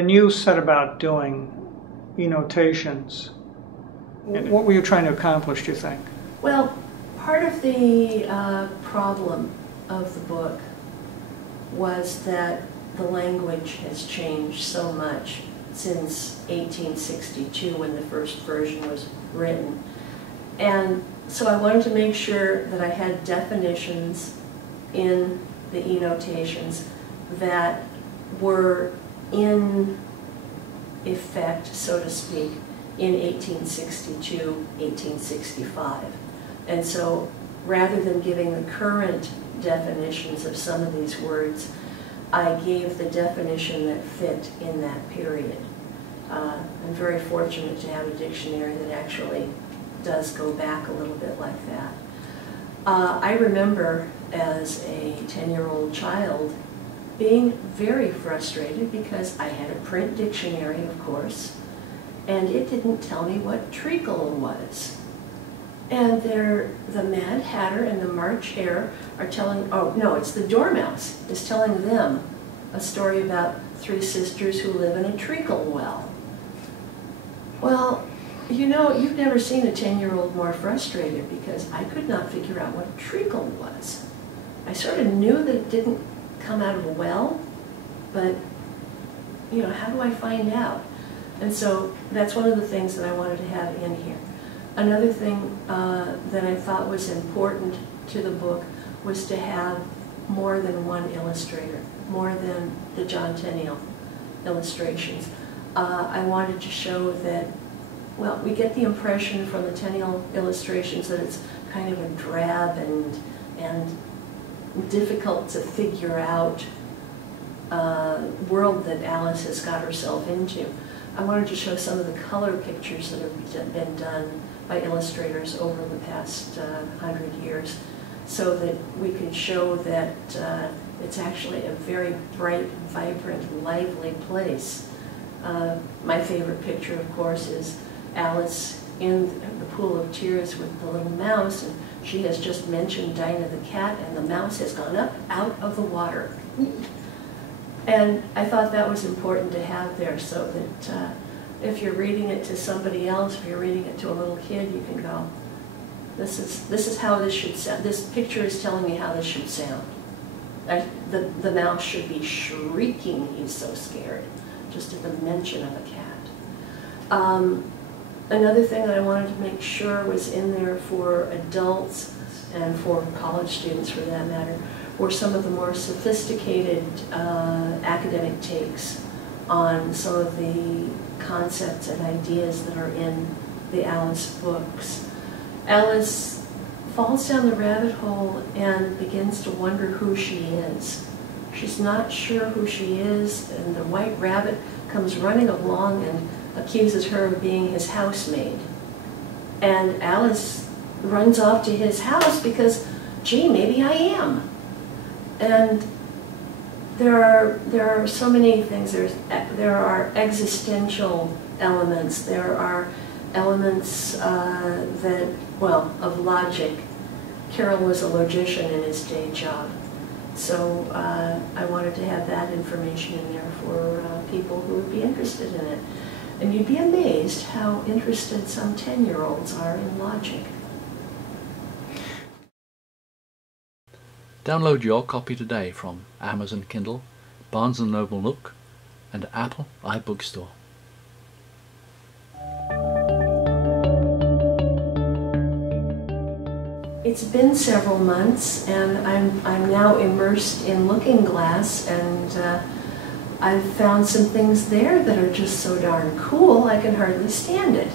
when you set about doing eNotations, what were you trying to accomplish, do you think? Well, part of the problem of the book was that the language has changed so much since 1862 when the first version was written. And so I wanted to make sure that I had definitions in the eNotations that were in effect, so to speak, in 1862, 1865. And so rather than giving the current definitions of some of these words, I gave the definition that fit in that period. I'm very fortunate to have a dictionary that actually does go back a little bit like that. I remember as a 10-year-old child being very frustrated because I had a print dictionary, of course, and it didn't tell me what treacle was. And the Mad Hatter and the March Hare are telling, oh no, it's the Dormouse is telling them a story about three sisters who live in a treacle well. Well, you know, you've never seen a 10-year-old more frustrated because I could not figure out what a treacle was. I sort of knew that it didn't come out of a well, but, you know, how do I find out? And so that's one of the things that I wanted to have in here. Another thing that I thought was important to the book was to have more than one illustrator, more than the John Tenniel illustrations. I wanted to show that, well, we get the impression from the Tenniel illustrations that it's kind of a drab and difficult to figure out world that Alice has got herself into. I wanted to show some of the color pictures that have been done by illustrators over the past 100 years so that we could show that it's actually a very bright, vibrant, lively place. My favorite picture, of course, is Alice in the pool of tears with the little mouse, and she has just mentioned Dinah the cat, and the mouse has gone up out of the water. And I thought that was important to have there so that if you're reading it to somebody else, if you're reading it to a little kid, you can go, this is how this should sound. This picture is telling me how this should sound. The mouse should be shrieking, he's so scared, just at the mention of a cat. Another thing that I wanted to make sure was in there for adults and for college students for that matter were some of the more sophisticated academic takes on some of the concepts and ideas that are in the Alice books. Alice falls down the rabbit hole and begins to wonder who she is. She's not sure who she is, and the white rabbit comes running along and accuses her of being his housemaid. And Alice runs off to his house because, gee, maybe I am. And there are so many things. There are existential elements. There are elements that, well, of logic. Carroll was a logician in his day job. So I wanted to have that information in there for people who would be interested in it. And you'd be amazed how interested some 10-year-olds are in logic. Download your copy today from Amazon Kindle, Barnes & Noble Nook and Apple iBookstore. It's been several months, and I'm now immersed in Looking Glass, and I've found some things there that are just so darn cool I can hardly stand it.